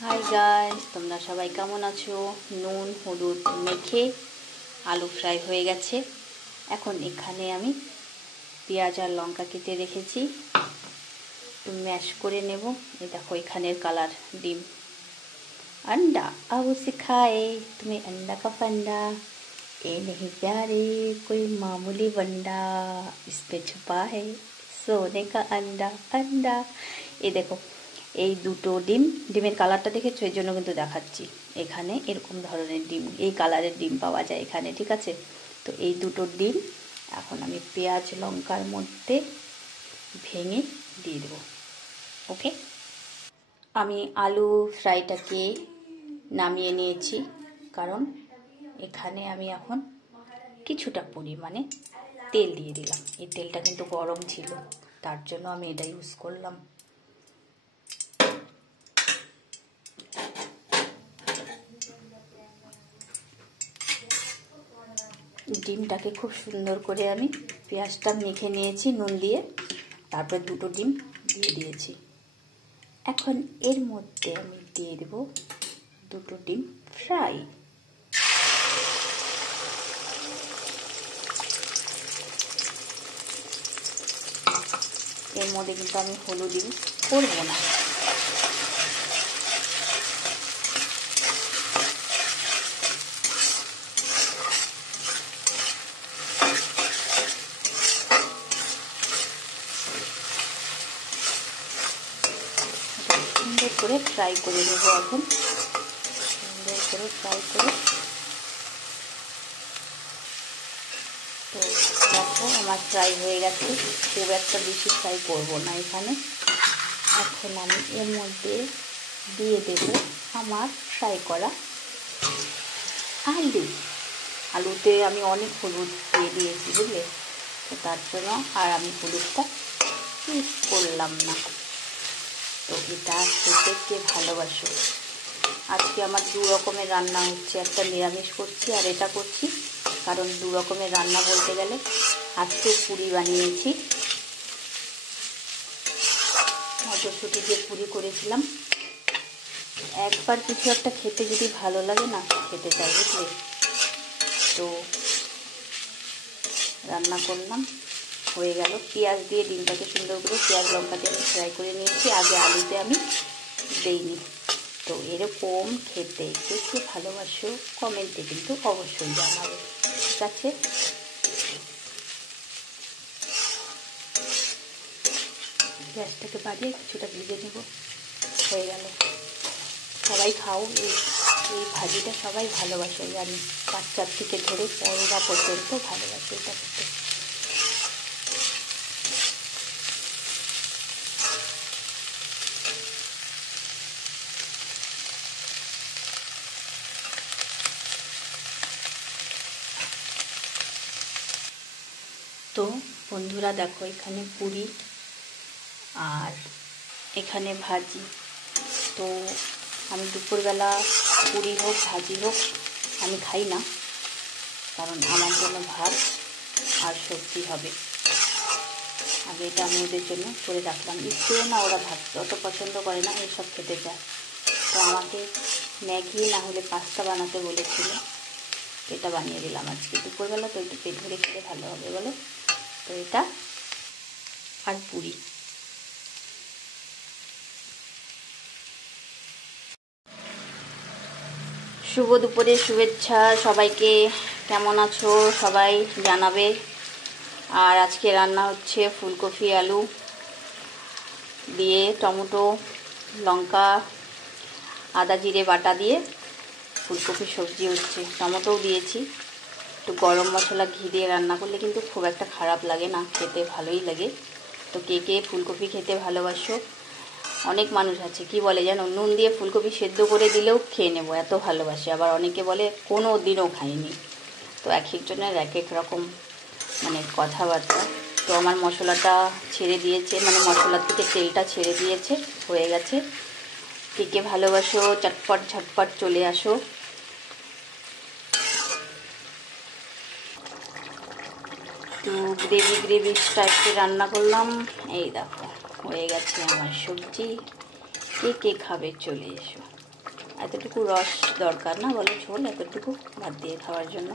Hi guys, তোমরা সবাই কেমন আছো? নুন হলুদ মেখে আলু ফ্রাই হয়ে গেছে। এখন এখানে আমি পেঁয়াজ আর লঙ্কা কেটে রেখেছি, একটু ম্যাশ করে নেব। এই দেখো এখানের কালার। ডিম, अंडा अब उसे खाए तुम्हें अंडा का फंडा, ये नहीं प्यारे कोई मामूली बंडा, इस पे छुपा है सोने का अंडा अंडा। এই দেখো এই দুটো ডিম, ডিমের কালারটা দেখেছো, এই জন্য কিন্তু দেখাচ্ছি। এখানে এরকম ধরনের ডিম, এই কালারের ডিম পাওয়া যায় এখানে, ঠিক আছে? তো এই দুটো ডিম এখন আমি পেঁয়াজ লঙ্কার মধ্যে ভেঙে দিয়ে দেবো। ওকে, আমি আলু ফ্রাইটাকে নামিয়ে নিয়েছি, কারণ এখানে আমি এখন কিছুটা পরিমাণে তেল দিয়ে দিলাম। এই তেলটা কিন্তু গরম ছিল, তার জন্য আমি এটা ইউজ করলাম। ডিমটাকে খুব সুন্দর করে আমি পেঁয়াজটা মেখে নিয়েছি নুন দিয়ে, তারপরে দুটো ডিম দিয়ে দিয়েছি। এখন এর মধ্যে আমি দিয়ে দেব দুটো ডিম ফ্রাই। এর মধ্যে কিন্তু আমি হলুদ ইউজ করবো না। সুন্দর করে ফ্রাই করে নেব। এখন সুন্দর করে ফ্রাই করে, তো দেখো আমার ফ্রাই হয়ে গেছে। খুব একটা বেশি ফ্রাই করব না এখানে। এখন আমি এর মধ্যে দিয়ে দেব আমার ফ্রাই করা আলু। আলুতে আমি অনেক হলুদ দিয়ে দিয়েছি, বুঝলে? তো তার জন্য আর আমি হলুদটা ইউজ করলাম না। তো এটা খেতে কে ভালোবাসো। আজকে আমার দু রকমের রান্না হচ্ছে, একটা নিরামিষ করছি আর এটা করছি, কারণ দু রকমের রান্না বলতে গেলে আজকে পুরি বানিয়েছি, মটরশুঁটি দিয়ে পুরি করেছিলাম। একবার কিছু একটা খেতে যদি ভালো লাগে না, খেতে চাই, বুঝলে? তো রান্না করলাম, হয়ে গেল। পেঁয়াজ দিয়ে ডিমটাকে সুন্দর করে পেঁয়াজ লঙ্কা দিয়ে আমি ফ্রাই করে নিয়েছি, আগে আলুতে আমি দেইনি। তো এরকম খেতে কে কে ভালোবাসো কমেন্টে কিন্তু অবশ্যই জানাবে, ঠিক আছে? গ্যাসটাকে বাড়িয়ে কিছুটা ভেজে নেব। হয়ে গেল। সবাই খাও, এই ভাজিটা সবাই ভালোবাসে, জানি। বাচ্চার থেকে ধরে বড়রা পর্যন্ত ভালোবাসে এটা খেতে। তো বন্ধুরা দেখো, এখানে পুরি আর এখানে ভাজি। তো আমি দুপুরবেলা পুরি হোক ভাজি হোক আমি খাই না, কারণ আমার জন্য ভাত আর সবজি হবে। আগে এটা আমি ওদের জন্য করে রাখলাম। ইচ্ছেও না, ওরা ভাত অত পছন্দ করে না, এইসব খেতে চায়। তো আমাকে ম্যাগি না হলে পাস্তা বানাতে বলেছিল, এটা বানিয়ে দিলাম আজকে দুপুরবেলা। তো একটু পেট ভরে খেতে ভালো হবে বলো। তো এটা আর পুরি। শুভ দুপুরের শুভেচ্ছা সবাইকে। কেমন আছো সবাই জানাবে। আর আজকে রান্না হচ্ছে ফুলকপি আলু দিয়ে, টমেটো লঙ্কা আদা জিরে বাটা দিয়ে ফুলকপি সবজি হচ্ছে। টমেটোও দিয়েছি। একটু গরম মশলা ঘি দিয়ে রান্না করলে কিন্তু খুব একটা খারাপ লাগে না, খেতে ভালোই লাগে। তো কে কে ফুলকপি খেতে ভালোবাসো? অনেক মানুষ আছে কি বলে যেন, নুন দিয়ে ফুলকপি সেদ্ধ করে দিলেও খেয়ে নেবো, এত ভালোবাসে। আবার অনেকে বলে কোনো দিনও খাইনি। তো এক একজনের এক এক রকম মানে কথাবার্তা। তো আমার মশলাটা ছেড়ে দিয়েছে, মানে মশলার থেকে তেলটা ছেড়ে দিয়েছে, হয়ে গেছে। কে কে ভালোবাসো চটপট ঝটপট চলে আসো। তো গ্রেভি গ্রেভি টাইপের রান্না করলাম। এই দেখো হয়ে গেছে আমার সবজি। কে কে খাবে চলে এসো। এতটুকু রস দরকার না, বলে ঝোল এতটুকু ভাত দিয়ে খাওয়ার জন্য।